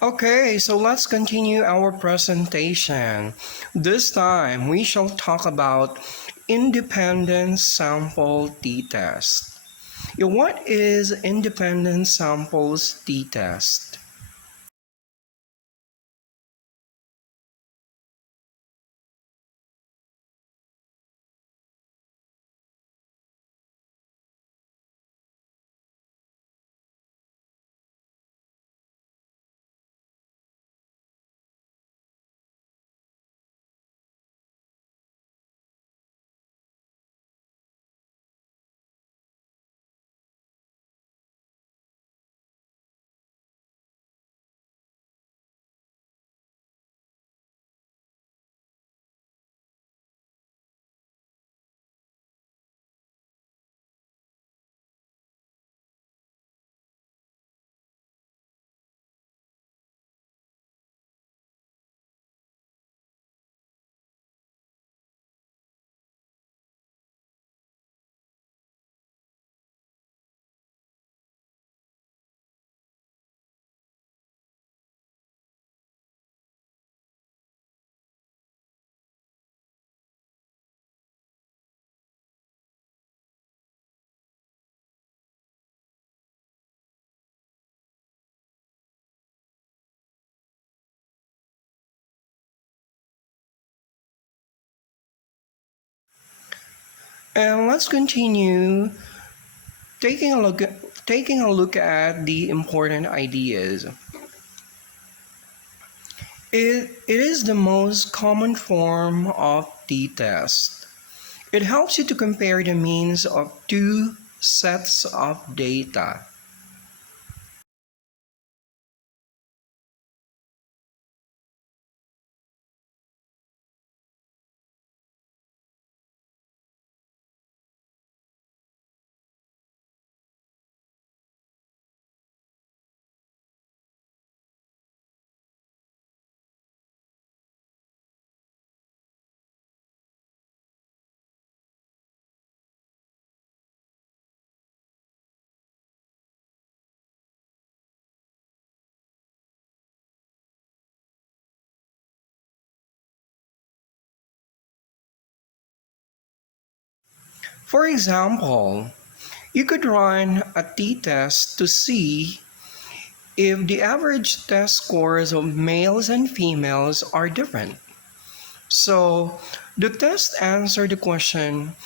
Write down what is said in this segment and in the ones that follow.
Okay, so let's continue our presentation. This time we shall talk about independent sample t-test. What is independent samples t-test? And let's continue taking a look at the important ideas. It is the most common form of t-test. It helps you to compare the means of two sets of data. For example, you could run a t-test to see if the average test scores of males and females are different. So, the test answered the question,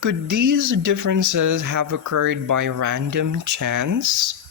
could these differences have occurred by random chance?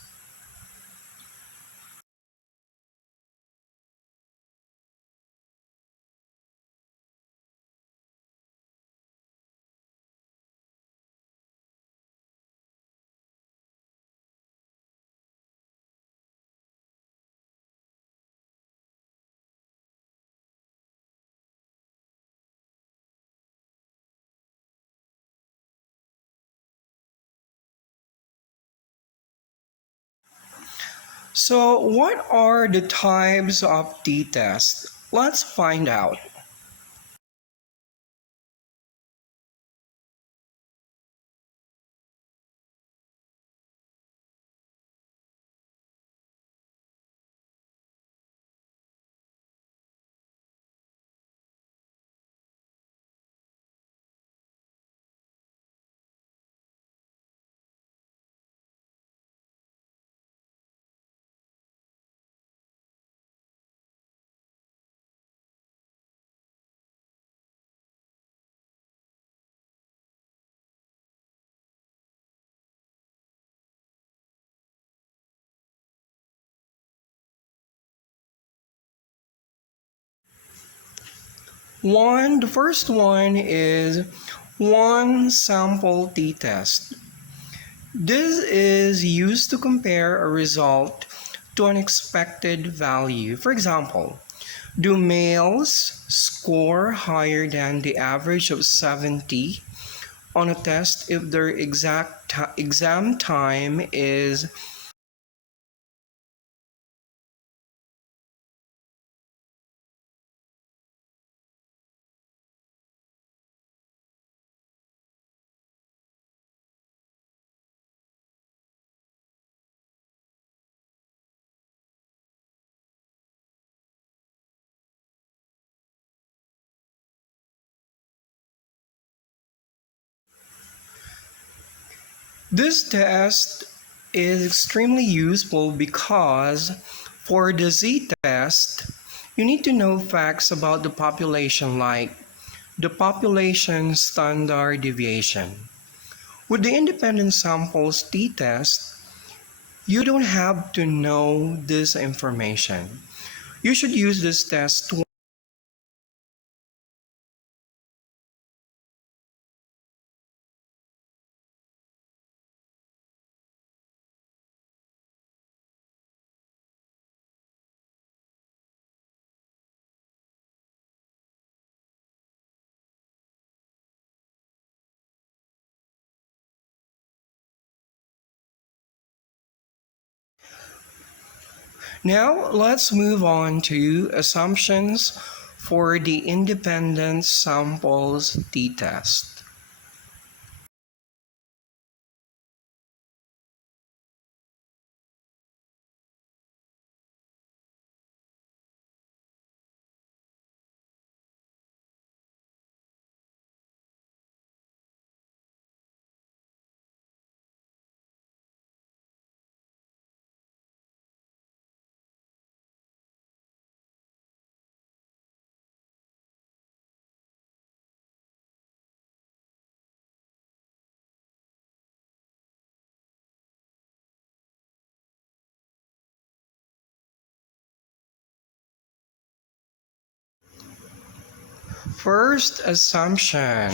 So, what are the types of t-tests? Let's find out. The first one is one sample t-test. This is used to compare a result to an expected value. For example, do males score higher than the average of 70 on a test if their exam time is This test is extremely useful because for the Z test, you need to know facts about the population like the population standard deviation. With the independent samples t-test, you don't have to know this information. You should use this test to Now let's move on to assumptions for the independent samples t-test. First assumption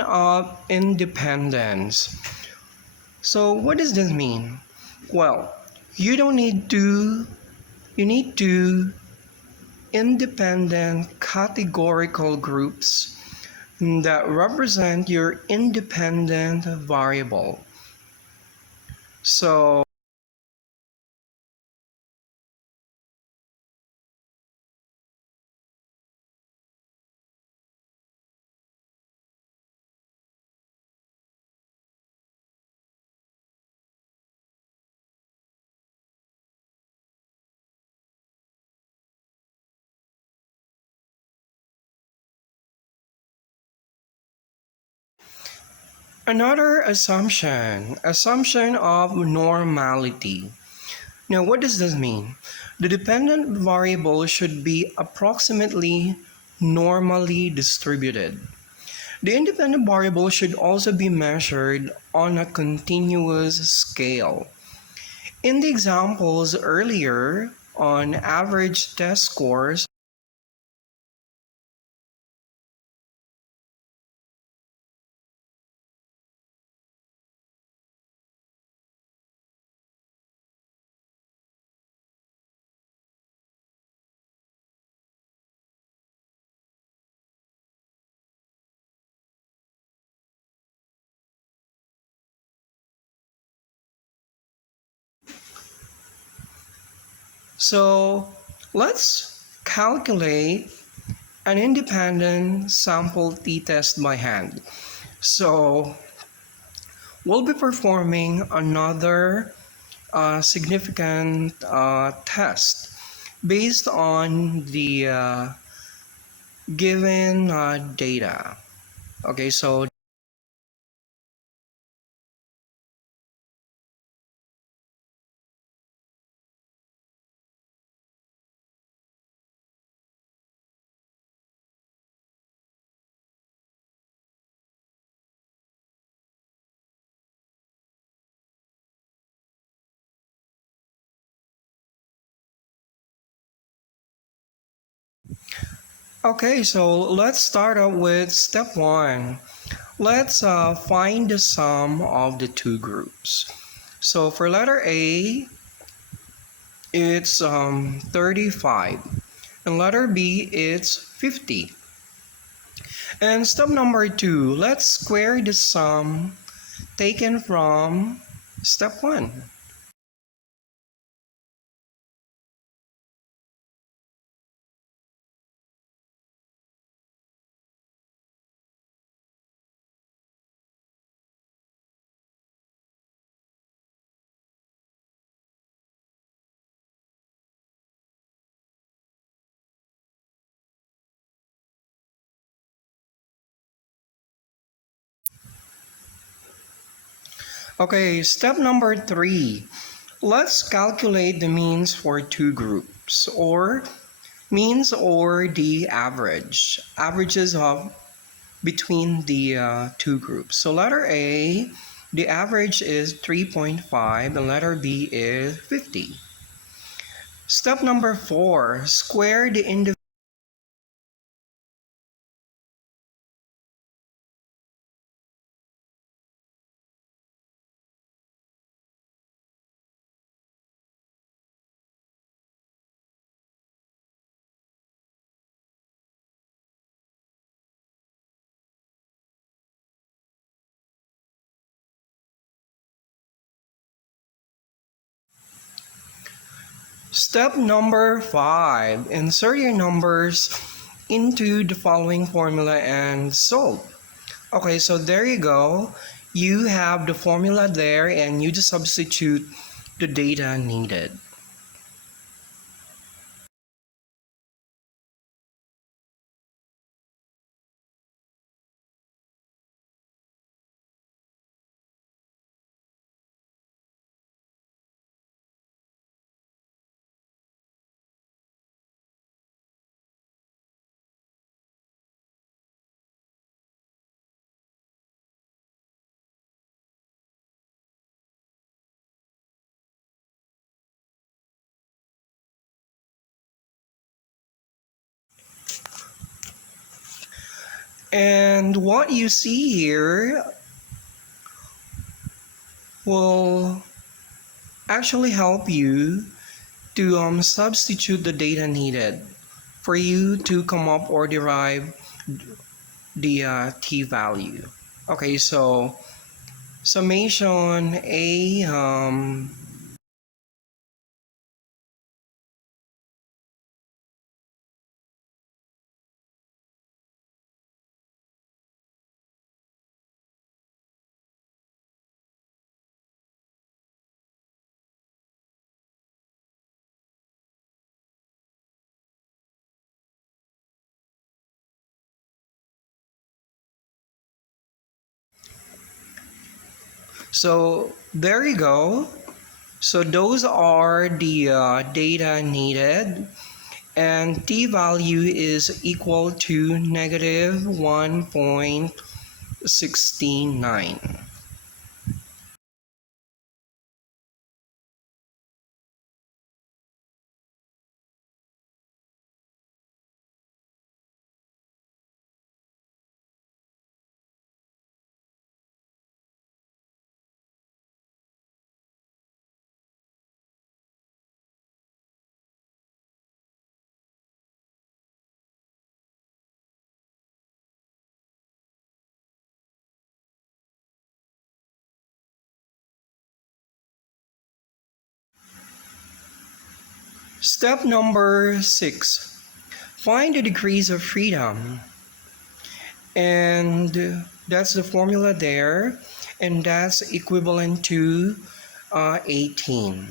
of independence. So what does this mean? Well, you don't need to you need to independent categorical groups that represent your independent variable. So another assumption of normality. Now, what does this mean? The dependent variable should be approximately normally distributed. The independent variable should also be measured on a continuous scale. In the examples earlier, on average test scores, so let's calculate an independent sample t-test by hand. So we'll be performing another significant test based on the given data. Okay, so let's start up with step one. Let's find the sum of the two groups. So for letter A, it's 35, and letter B, it's 50. And step number two, let's square the sum taken from step one. Okay, step number 3. Let's calculate the means for two groups, or means or the average. Averages of between the two groups. So letter A, the average is 3.5 and letter B is 50. Step number 4, square the individual. Step number 5, insert your numbers into the following formula and solve. Okay, so there you go. You have the formula there and you just substitute the data needed. And what you see here will actually help you to substitute the data needed for you to come up or derive the t-value. Okay, so summation A, so there you go. So those are the data needed, and t-value is equal to negative 1.69. Step number 6. Find the degrees of freedom. And that's the formula there. And that's equivalent to 18.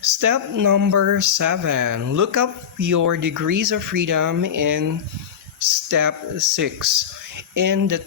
Step number 7. Look up your degrees of freedom in step 6. In the